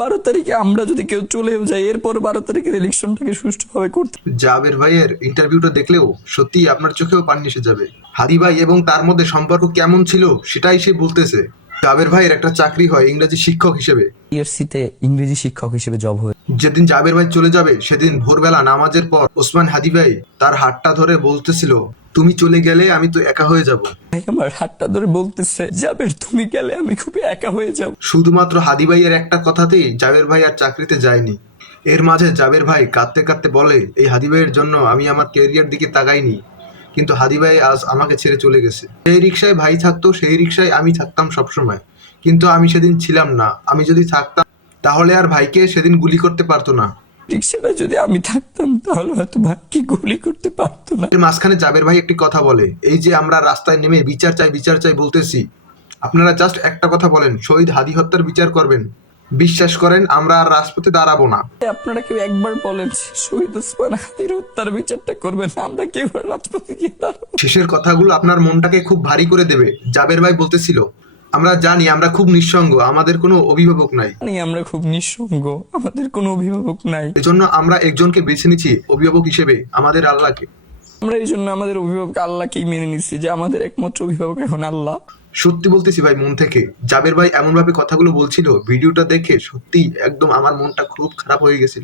12 তারিখে আমরা যদি কেউ চলেও যাই, এরপর 12 তারিখের ইলেকশনটাকে সুষ্ঠুভাবে করতে। জাবের ভাইয়ের ইন্টারভিউটা দেখলেও সত্যি আপনার চোখেও পানি এসে যাবে। হাদি ভাই এবং তার মধ্যে সম্পর্ক কেমন ছিল সেটাই সে বলতেছে। জাবের ভাইয়ের একটা চাকরি হয় ইংরেজি শিক্ষক হিসেবে। ইউএসসিতে ইংরেজি শিক্ষক হিসেবে জব হয়ে। যেদিন জাবের ভাই চলে যাবে সেদিন ভোরবেলা নামাজের পর ওসমান হাদি ভাই তার হাতটা ধরে বলতেছিল, তুমি চলে গেলে আমি তো একা হয়ে যাব। ভাই আমার হাতটা ধরে বলতেছে, জাবের তুমি গেলে আমি খুব একা হয়ে যাব। শুধুমাত্র হাদি ভাইয়ের একটা কথাতেই জাবের ভাই আর চাকরিতে যায়নি। এর মাঝে জাবের ভাই কাঁদতে কাঁদতে বলে, এই হাদি ভাইয়ের জন্য আমি আমার ক্যারিয়ার দিকে তাকাইনি, কিন্তু হাদি ভাই আজ আমাকে ছেড়ে চলে গেছে। সেই রিক্সায় ভাই থাকতো, সেই রিক্সায় আমি থাকতাম সবসময়, কিন্তু আমি সেদিন ছিলাম না। আমি যদি থাকতাম তাহলে আর ভাইকে সেদিন গুলি করতে পারতো না। রিক্সাটা যদি আমি থাকতাম তাহলে হয়তো ভাইকে গুলি করতে পারতো না। এর মাঝখানে জাবের ভাই একটি কথা বলে, এই যে আমরা রাস্তায় নেমে বিচার চাই বলতেছি, আপনারা জাস্ট একটা কথা বলেন, শহীদ হাদি হত্যার বিচার করবেন। বিশ্বাস করেন আমরা আর রাজপথে দাঁড়াবো না। আপনারা কেউ একবার বলেন শহীদ ওসমান হাদির হত্যার বিচারটা করবেন, আমরা কেউ আর রাজপথে গিয়ে দাঁড়াবো। শেষের কথাগুলো আপনার মনটাকে খুব ভারী করে দেবে। জাবের ভাই বলতেছিল, আমরা জানি আমরা খুব নিঃসঙ্গ, আমাদের কোনো অভিভাবক নাই, আমরা খুব নিঃসঙ্গ, আমাদের কোনো অভিভাবক নাই। এজন্য আমরা একজনকে বেছে নিচ্ছি অভিভাবক হিসেবে, আমাদের আল্লাহকে। আমরা এই জন্য আমাদের অভিভাবক আল্লাহকেই মেনে নিচ্ছি, যে আমাদের একমাত্র অভিভাবক এখন আল্লাহ। সত্যি বলতেছি ভাই, মন থেকে জাবের ভাই এমন ভাবে কথাগুলো বলছিল, ভিডিওটা দেখে সত্যি একদম আমার মনটা খুব খারাপ হয়ে গেছিল।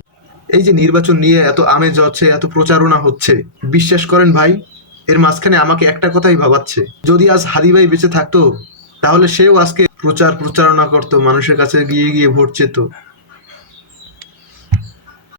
এই যে নির্বাচন নিয়ে এত আমেজ হচ্ছে, এত প্রচারণা হচ্ছে, বিশ্বাস করেন ভাই, এর মাঝখানে আমাকে একটা কথাই ভাবাচ্ছে, যদি আজ হাদি ভাই বেঁচে থাকতো তাহলে সেও আজকে প্রচারণা করতো, মানুষের কাছে গিয়ে গিয়ে ভোট চেত।